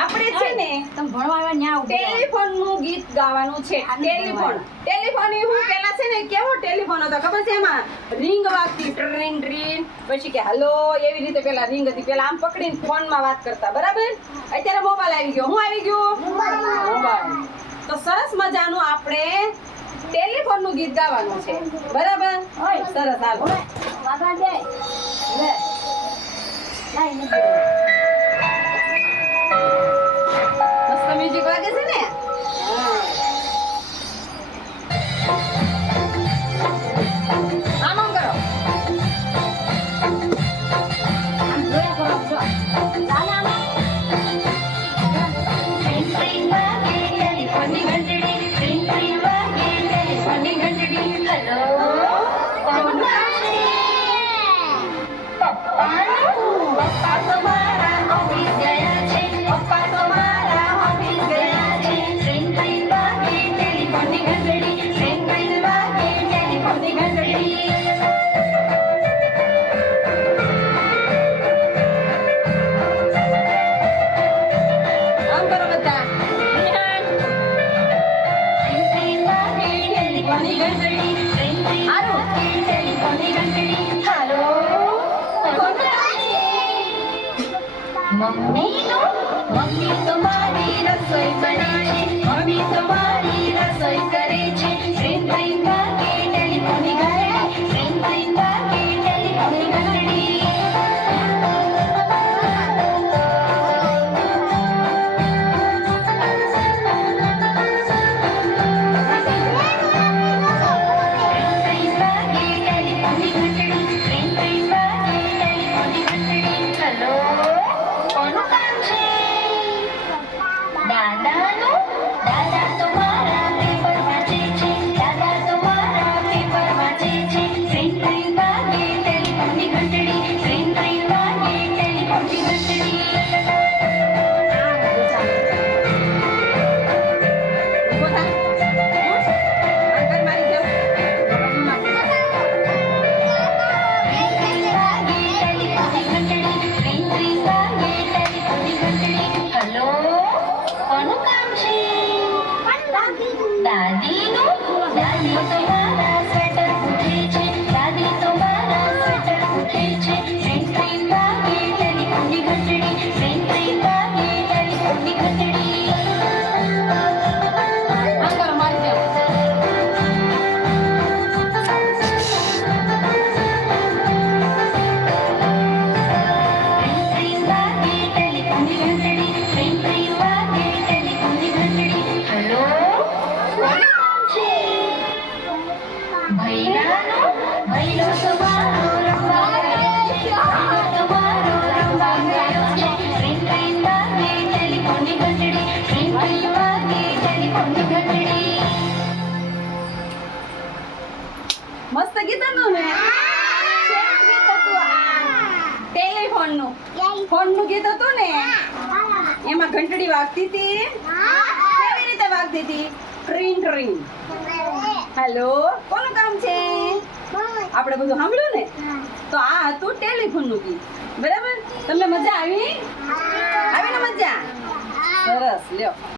આપણે છે ને તમે ભણવા આવ્યા ન્યા ઉભા રહો. ટેલિફોન નું ગીત ગાવાનું છે. ટેલિફોન એ હું પેલા છે ને કેવો ટેલિફોન હતો ખબર છે? એમાં રિંગ વાગતી, ટ્રીન ટ્રીન, પછી કે હલો, એવી રીતે પેલા રિંગ હતી. પેલા આમ પકડીને ફોન માં વાત કરતા, બરાબર? અત્યારે મોબાઈલ આવી ગયો. શું આવી ગયું? મોબાઈલ. તો સરસ મજાનું આપણે ટેલિફોન નું ગીત ગાવાનું છે, બરાબર? સરસ, હાલો. વાગવા દે. લે. લાઈ નથી. મસ્ત મ્યુઝિક વાગે છે ને? આમ આમ કરો. આમ જોયા કરો, જો. ચાલે આમાં. ટેલિફોનની ઘંટડી, ટ્રીન ટ્રીન વાગે, ટેલિફોનની ઘંટડી. હલો, કોણ છે? પપ્પા તો મારા ઓફિસ ગયા છે, પપ્પા તો મારા ઓફિસ ગયા છે. ટ્રીન ટ્રીન વાગે, ટેલિફોનની ઘંટડી, ટ્રીન ટ્રીન વાગે, ટેલિફોનની ઘંટડી. આમ કરો બધા. મમ્મી તમારી રસોઈ બને છે, મમ્મી તમારી રસોઈ કરે છે. ટ્રેન ટ્રેન વાગે, ટેલિફોનની ઘંટડી, ટ્રેન ટ્રેન વાગે, ટેલિફોનની ઘંટડી. મસ્ત ગીત હતું ને? શેનું ગીત હતું આ? ટેલિફોનનું. ફોનનું ગીત હતું ને? એમાં ઘંટડી વાગતી હતી. કેવી રીતે વાગતી હતી? ટ્રીન ટ્રીન. હેલો, કોનું કામ છે? આપણે બધું સાંભળ્યું ને? તો આ હતું ટેલિફોનનું ગીત, બરાબર? તમને મજા આવી? આવી ને મજા? સરસ, લ્યો.